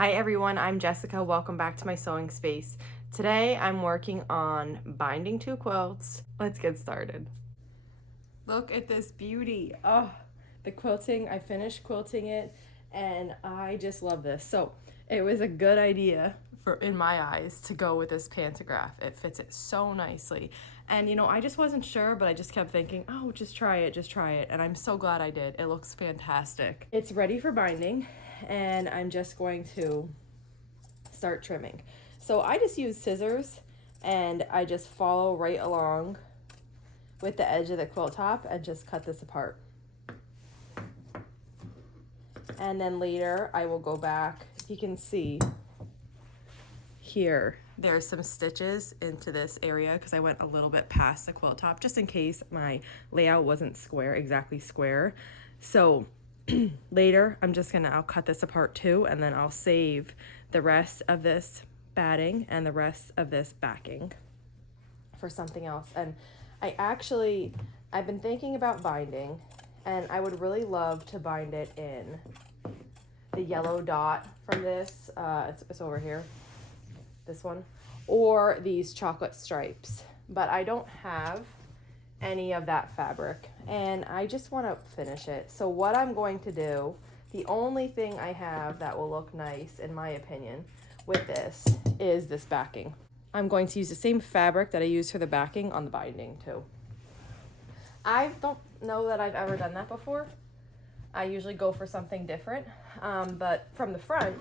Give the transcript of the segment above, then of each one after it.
Hi everyone, I'm Jessica. Welcome back to my sewing space. Today I'm working on binding two quilts. Let's get started. Look at this beauty. Oh, the quilting, I finished quilting it and I just love this. So it was a good idea in my eyes to go with this pantograph. It fits it so nicely. And I just wasn't sure, but I just kept thinking, oh, just try it, just try it. And I'm so glad I did. It looks fantastic. It's ready for binding and I'm just going to start trimming. So I just use scissors and I just follow right along with the edge of the quilt top and just cut this apart. And then later I will go back. You can see here there's some stitches into this area because I went a little bit past the quilt top just in case my layout wasn't exactly square. So later I'll cut this apart too, and then I'll save the rest of this batting and the rest of this backing for something else. And I've been thinking about binding, and I would really love to bind it in the yellow dot from this, it's over here, this one, or these chocolate stripes, but I don't have any of that fabric and I just want to finish it. So what I'm going to do, the only thing I have that will look nice in my opinion with this is this backing. I'm going to use the same fabric that I use for the backing on the binding too. I don't know that I've ever done that before. I usually go for something different, but from the front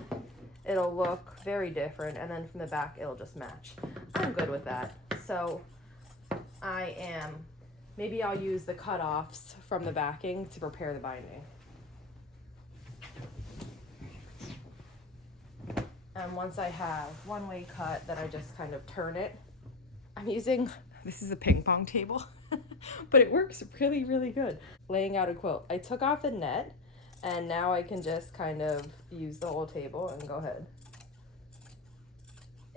it'll look very different, and then from the back it'll just match. I'm good with that. So maybe I'll use the cutoffs from the backing to prepare the binding. And once I have one-way cut, then I just kind of turn it. This is a ping pong table, but it works really, really good. Laying out a quilt. I took off the net, and now I can just kind of use the whole table and go ahead.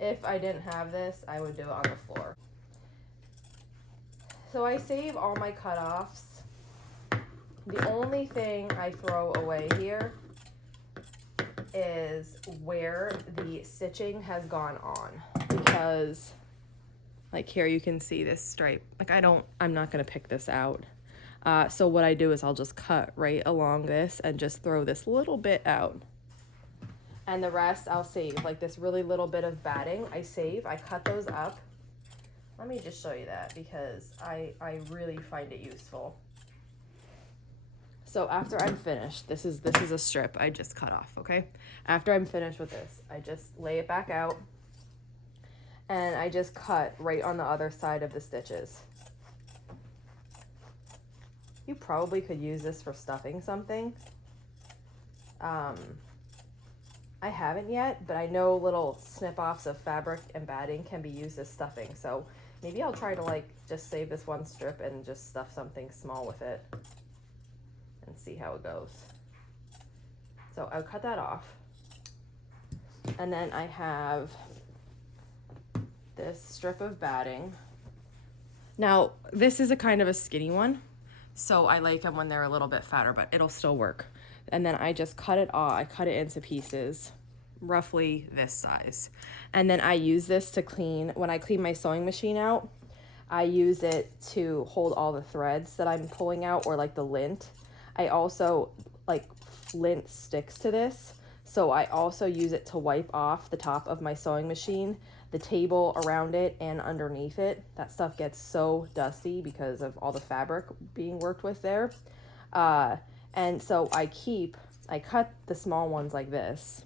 If I didn't have this, I would do it on the floor. So I save all my cutoffs. The only thing I throw away here is where the stitching has gone on, because like here you can see this stripe. I'm not gonna pick this out. So what I do is I'll just cut right along this and just throw this little bit out. And the rest I'll save, like this really little bit of batting I cut those up. Let me just show you that because I really find it useful. So after I'm finished, this is a strip I just cut off, okay? After I'm finished with this, I just lay it back out and I just cut right on the other side of the stitches. You probably could use this for stuffing something. I haven't yet, but I know little snip-offs of fabric and batting can be used as stuffing. So maybe I'll try to just save this one strip and just stuff something small with it and see how it goes. So I'll cut that off. And then I have this strip of batting. Now, this is a kind of a skinny one, so I like them when they're a little bit fatter, but it'll still work. And then I just cut it off. I cut it into pieces, roughly this size. And then I use this to when I clean my sewing machine out, I use it to hold all the threads that I'm pulling out, or like the lint. I also, lint sticks to this, so I also use it to wipe off the top of my sewing machine, the table around it and underneath it. That stuff gets so dusty because of all the fabric being worked with there. And so I cut the small ones like this,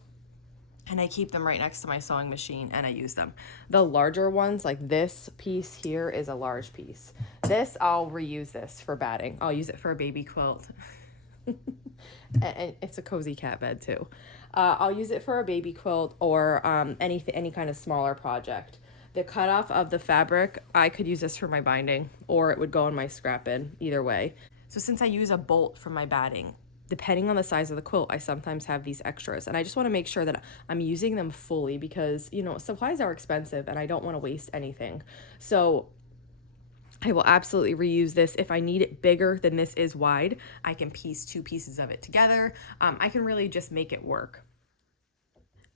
and I keep them right next to my sewing machine and I use them. The larger ones, like this piece here, is a large piece. I'll reuse this for batting. I'll use it for a baby quilt. And it's a cozy cat bed too. I'll use it for a baby quilt or any kind of smaller project. The cutoff of the fabric, I could use this for my binding, or it would go in my scrap bin, either way. So since I use a bolt for my batting, depending on the size of the quilt, I sometimes have these extras, and I just want to make sure that I'm using them fully because, supplies are expensive and I don't want to waste anything. So I will absolutely reuse this. If I need it bigger than this is wide, I can piece two pieces of it together. I can really just make it work.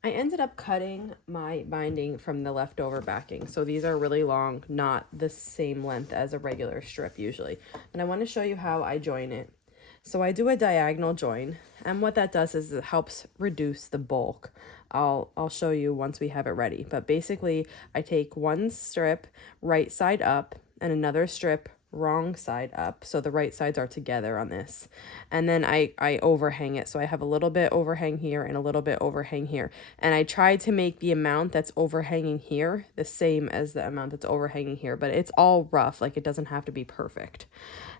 I ended up cutting my binding from the leftover backing. So these are really long, not the same length as a regular strip usually. And I want to show you how I join it. So I do a diagonal join, and what that does is it helps reduce the bulk. I'll show you once we have it ready. But basically, I take one strip right side up and another strip wrong side up, so the right sides are together on this, and then I overhang it, so I have a little bit overhang here and a little bit overhang here, and I try to make the amount that's overhanging here the same as the amount that's overhanging here, but it's all rough, like it doesn't have to be perfect.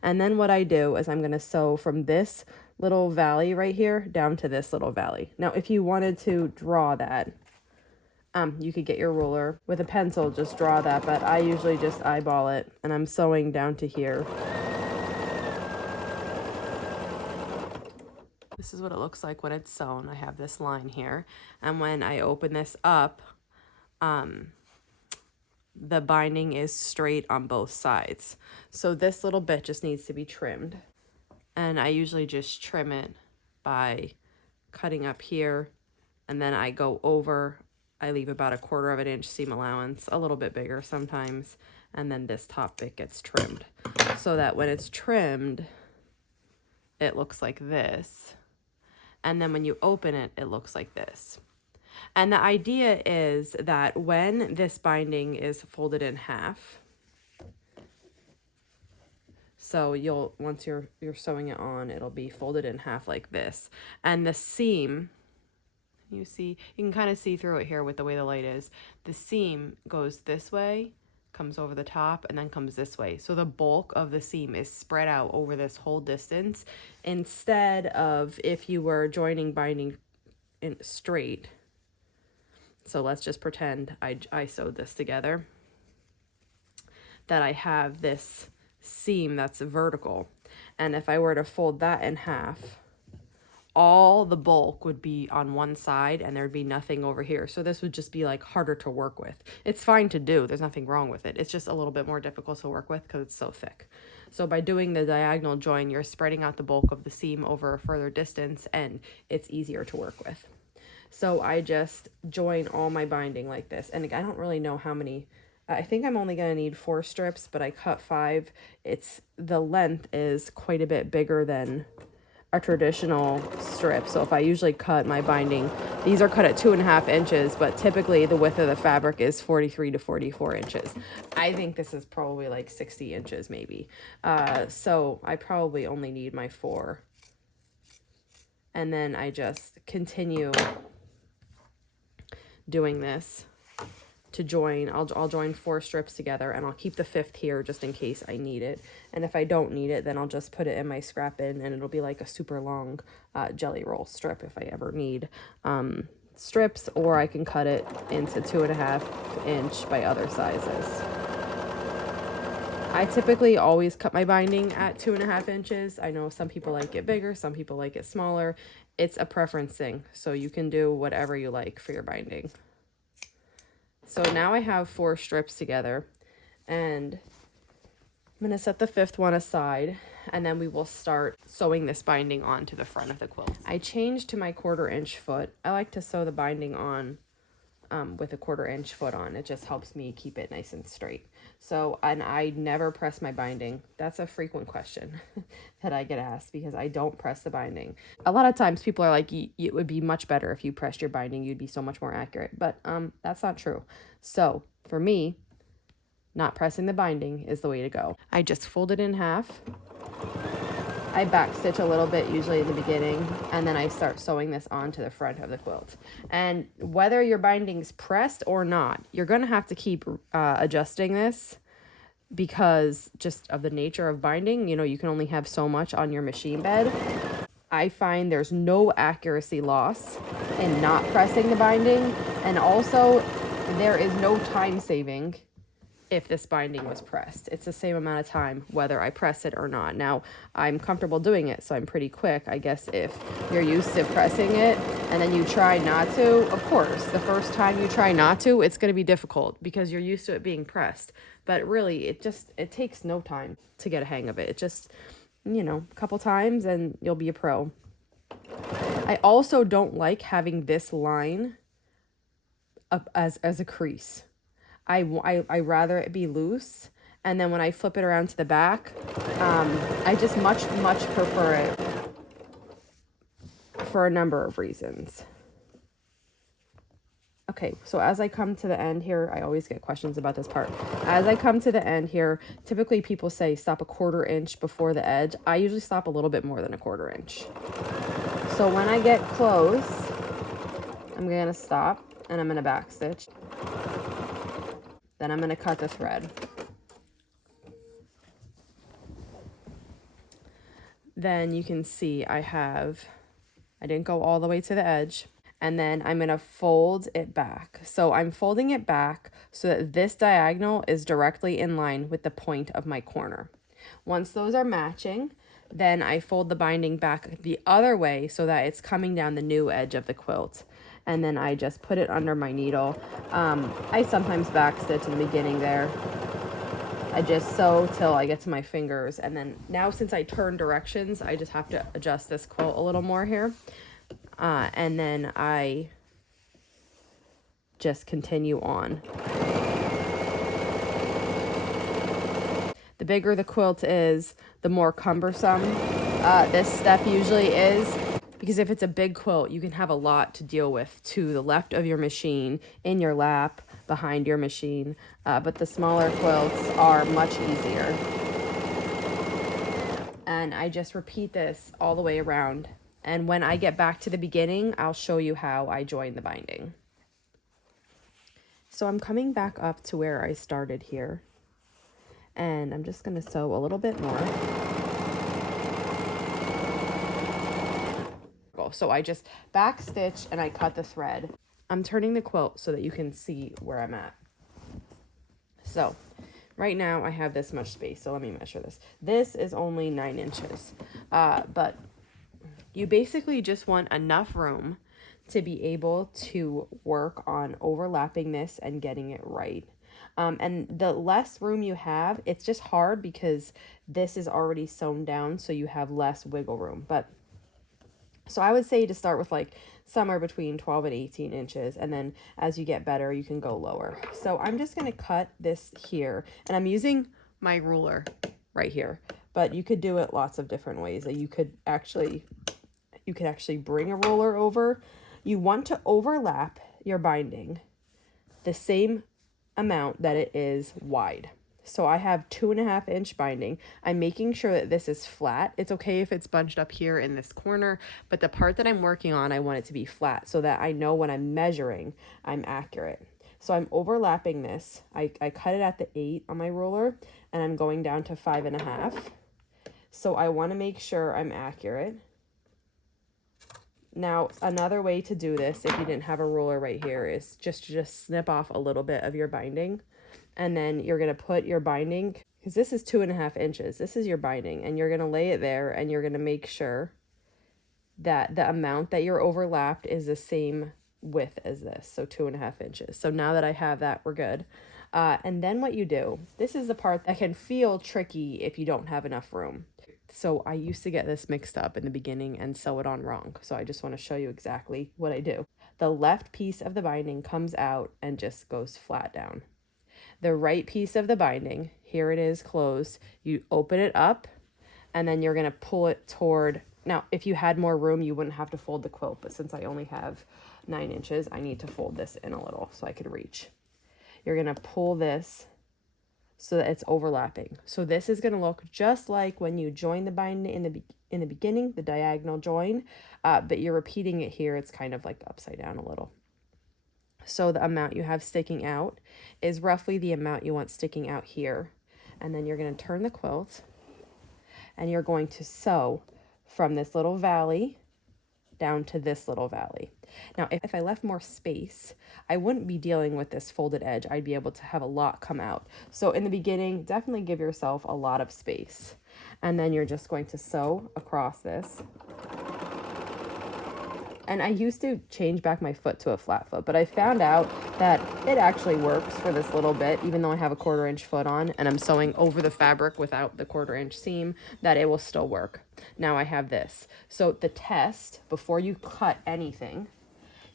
And then what I do is I'm going to sew from this little valley right here down to this little valley. Now if you wanted to draw that, you could get your ruler with a pencil, just draw that, but I usually just eyeball it, and I'm sewing down to here. This is what it looks like when it's sewn. I have this line here, and when I open this up, the binding is straight on both sides. So this little bit just needs to be trimmed, and I usually just trim it by cutting up here, and then I go over. I leave about 1/4 of an inch seam allowance, a little bit bigger sometimes, and then this top bit gets trimmed so that when it's trimmed, it looks like this. And then when you open it, it looks like this. And the idea is that when this binding is folded in half, so once you're sewing it on, it'll be folded in half like this. And the seam, you can kind of see through it here with the way the light is. The seam goes this way, comes over the top, and then comes this way. So the bulk of the seam is spread out over this whole distance, instead of if you were joining binding in straight. So let's just pretend I sewed this together, that I have this seam that's vertical. And if I were to fold that in half, all the bulk would be on one side and there'd be nothing over here. So this would just be like harder to work with. It's fine to do, there's nothing wrong with it. It's just a little bit more difficult to work with because it's so thick. So by doing the diagonal join, you're spreading out the bulk of the seam over a further distance, and it's easier to work with. So I just join all my binding like this. And I don't really know how many, I think I'm only gonna need 4 strips, but I cut 5. The length is quite a bit bigger than a traditional strip. So if I usually cut my binding, these are cut at 2.5 inches, but typically the width of the fabric is 43 to 44 inches. I think this is probably like 60 inches maybe. So I probably only need my 4. And then I just continue doing this to join. I'll join 4 strips together, and I'll keep the 5th here just in case I need it. And if I don't need it, then I'll just put it in my scrap bin, and it'll be like a super long jelly roll strip if I ever need strips, or I can cut it into 2.5 inch by other sizes. I typically always cut my binding at 2.5 inches. I know some people like it bigger, some people like it smaller. It's a preference thing, so you can do whatever you like for your binding. So now I have 4 strips together, and I'm going to set the 5th one aside, and then we will start sewing this binding onto the front of the quilt. I changed to my 1/4 inch foot. I like to sew the binding on with a 1/4 inch foot on. It just helps me keep it nice and straight. So, and I never press my binding. That's a frequent question that I get asked, because I don't press the binding. A lot of times people are like, it would be much better if you pressed your binding, you'd be so much more accurate, but that's not true. So for me, not pressing the binding is the way to go. I just fold it in half. I back stitch a little bit, usually in the beginning, and then I start sewing this onto the front of the quilt. And whether your binding's pressed or not, you're going to have to keep adjusting this, because just of the nature of binding, you can only have so much on your machine bed. I find there's no accuracy loss in not pressing the binding, and also there is no time saving if this binding was pressed. It's the same amount of time whether I press it or not. Now, I'm comfortable doing it, so I'm pretty quick. I guess if you're used to pressing it and then you try not to, of course, the first time you try not to, it's going to be difficult because you're used to it being pressed. But really, it takes no time to get a hang of it. It just, a couple times and you'll be a pro. I also don't like having this line up as a crease. I rather it be loose, and then when I flip it around to the back, I just much prefer it for a number of reasons. Okay, so as I come to the end here, I always get questions about this part. As I come to the end here, typically people say stop a 1/4 inch before the edge. I usually stop a little bit more than a 1/4 inch. So when I get close, I'm gonna stop and I'm gonna back stitch. Then I'm gonna cut the thread. Then you can see I didn't go all the way to the edge. And then I'm gonna fold it back. So I'm folding it back so that this diagonal is directly in line with the point of my corner. Once those are matching, then I fold the binding back the other way so that it's coming down the new edge of the quilt. And then I just put it under my needle. I sometimes backstitch in the beginning there. I just sew till I get to my fingers. And then now since I turn directions, I just have to adjust this quilt a little more here. And then I just continue on. The bigger the quilt is, the more cumbersome this step usually is. Because if it's a big quilt, you can have a lot to deal with to the left of your machine, in your lap, behind your machine. But the smaller quilts are much easier. And I just repeat this all the way around. And when I get back to the beginning, I'll show you how I join the binding. So I'm coming back up to where I started here. And I'm just going to sew a little bit more. So I just back stitch and I cut the thread. I'm turning the quilt so that you can see where I'm at. So right now I have this much space. So let me measure this. This is only 9 inches. But you basically just want enough room to be able to work on overlapping this and getting it right. And the less room you have, it's just hard because this is already sewn down, so you have less wiggle room. But so I would say to start with like somewhere between 12 and 18 inches. And then as you get better, you can go lower. So I'm just going to cut this here, and I'm using my ruler right here, but you could do it lots of different ways. You could actually bring a ruler over. You want to overlap your binding the same amount that it is wide. So I have 2.5 inch binding. I'm making sure that this is flat. It's okay if it's bunched up here in this corner, but the part that I'm working on, I want it to be flat so that I know when I'm measuring, I'm accurate. So I'm overlapping this. I cut it at the 8 on my ruler, and I'm going down to 5.5. So I want to make sure I'm accurate. Now, another way to do this, if you didn't have a ruler right here, is just snip off a little bit of your binding. And then you're going to put your binding, because this is 2.5 inches. This is your binding, and you're going to lay it there, and you're going to make sure that the amount that you're overlapped is the same width as this, so 2.5 inches. So now that I have that, we're good. And then what you do, this is the part that can feel tricky if you don't have enough room. So I used to get this mixed up in the beginning and sew it on wrong. So I just want to show you exactly what I do. The left piece of the binding comes out and just goes flat down. The right piece of the binding, here it is closed, you open it up, and then you're going to pull it toward. Now, if you had more room, you wouldn't have to fold the quilt, but since I only have 9 inches, I need to fold this in a little so I could reach. You're going to pull this so that it's overlapping. So this is going to look just like when you join the binding in the beginning, the diagonal join, but you're repeating it here. It's kind of like upside down a little. So the amount you have sticking out is roughly the amount you want sticking out here. And then you're going to turn the quilt, and you're going to sew from this little valley down to this little valley. Now, if I left more space, I wouldn't be dealing with this folded edge. I'd be able to have a lot come out. So in the beginning, definitely give yourself a lot of space. And then you're just going to sew across this. And I used to change back my foot to a flat foot, but I found out that it actually works for this little bit, even though I have a 1/4 inch foot on and I'm sewing over the fabric without the 1/4 inch seam, that it will still work. Now I have this. So the test, before you cut anything,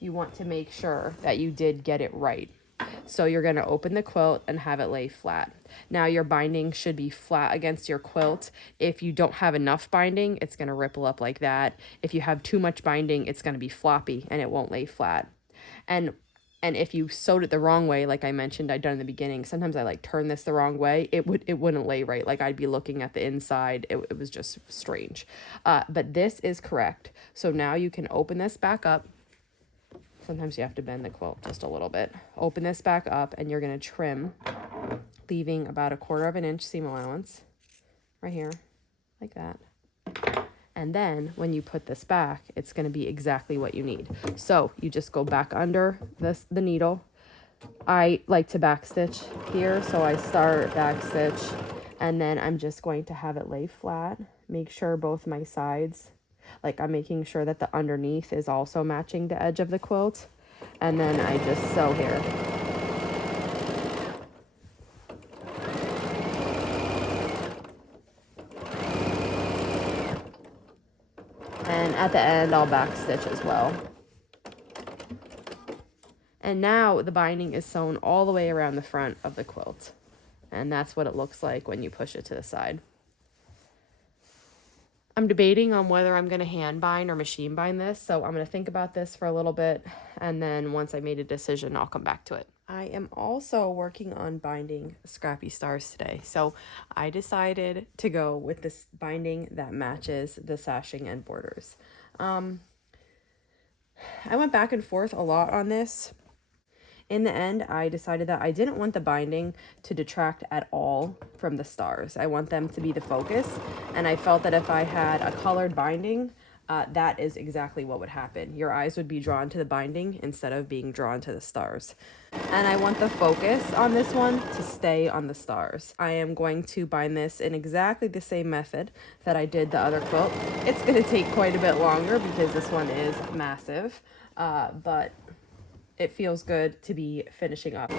you want to make sure that you did get it right. So you're going to open the quilt and have it lay flat. Now your binding should be flat against your quilt. If you don't have enough binding, it's going to ripple up like that. If you have too much binding, it's going to be floppy and it won't lay flat. And if you sewed it the wrong way, like I mentioned, I'd done in the beginning, sometimes I like turn this the wrong way, it wouldn't lay right. Like I'd be looking at the inside. It was just strange. But this is correct. So now you can open this back up. Sometimes you have to bend the quilt just a little bit. Open this back up and you're going to trim, leaving about 1/4 of an inch seam allowance right here, like that. And then when you put this back, it's going to be exactly what you need. So you just go back under the needle. I like to back stitch here, so I start back stitch, and then I'm just going to have it lay flat. Make sure both my sides, like I'm making sure that the underneath is also matching the edge of the quilt, and then I just sew here. And at the end, I'll back stitch as well. And now the binding is sewn all the way around the front of the quilt. And that's what it looks like when you push it to the side. I'm debating on whether I'm going to hand bind or machine bind this. So I'm going to think about this for a little bit. And then once I made a decision, I'll come back to it. I am also working on binding Scrappy Stars today. So I decided to go with this binding that matches the sashing and borders. I went back and forth a lot on this. In the end, I decided that I didn't want the binding to detract at all from the stars. I want them to be the focus. And I felt that if I had a colored binding, that is exactly what would happen. Your eyes would be drawn to the binding instead of being drawn to the stars. And I want the focus on this one to stay on the stars. I am going to bind this in exactly the same method that I did the other quilt. It's going to take quite a bit longer because this one is massive, but it feels good to be finishing up.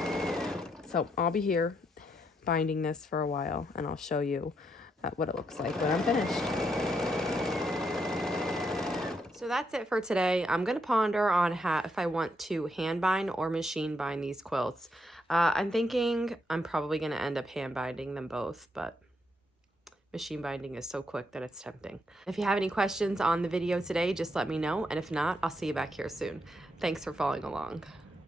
So I'll be here binding this for a while, and I'll show you what it looks like when I'm finished. So that's it for today. I'm going to ponder on if I want to hand bind or machine bind these quilts. I'm thinking I'm probably going to end up hand binding them both, but machine binding is so quick that it's tempting. If you have any questions on the video today, just let me know. And if not, I'll see you back here soon. Thanks for following along.